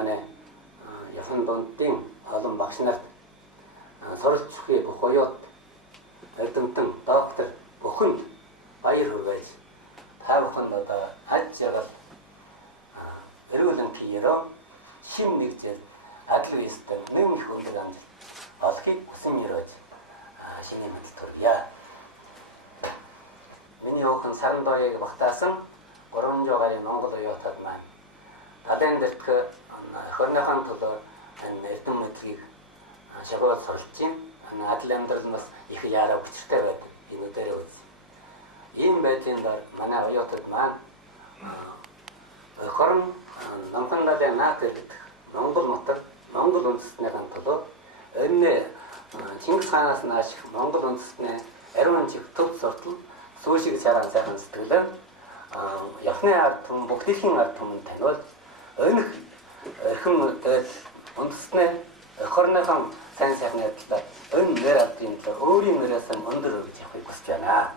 манай яхан дундын олон багш нарт суралц бүхий буюу эрдэмтэн доктор бүхэнд баяр хүргэж та бүхэнд одоо аль жаргал эрүүлэн киеро шин нэгжэл адил вистер нэмэх үлэг амжилт олохыг хүсэн өрөөж шинэ мэд төргийа. Миний охин саран дооёг багтаасан 300 гаруй Монгол оюутан маань гадаан дэрт хөрнөхан төлөө эрдэм мэдлэгийг шагуулж суралцж байна. Адил амьдрал бас их яараа хүчтэй байдаг. Энэ үдээр үз. Ийм байдлаар манай оюутан маань хорон намтангаадаа наадаг Монгол нутаг Монгол үндэстнийхэн төлөө энэ Чингис хаанаас нааш Монгол үндэстний ариун чиг төв суртал сүүшиг царан сайхан сэтгэлээр яхны ард түмэн бүгдийн ард түмэн таниул өнөх эрхэм үндэстний хорныхон сайн сайхны адилаар өн нэр авдын өөрийн нэрээс өндөр өгч явахыг хүсэж байна.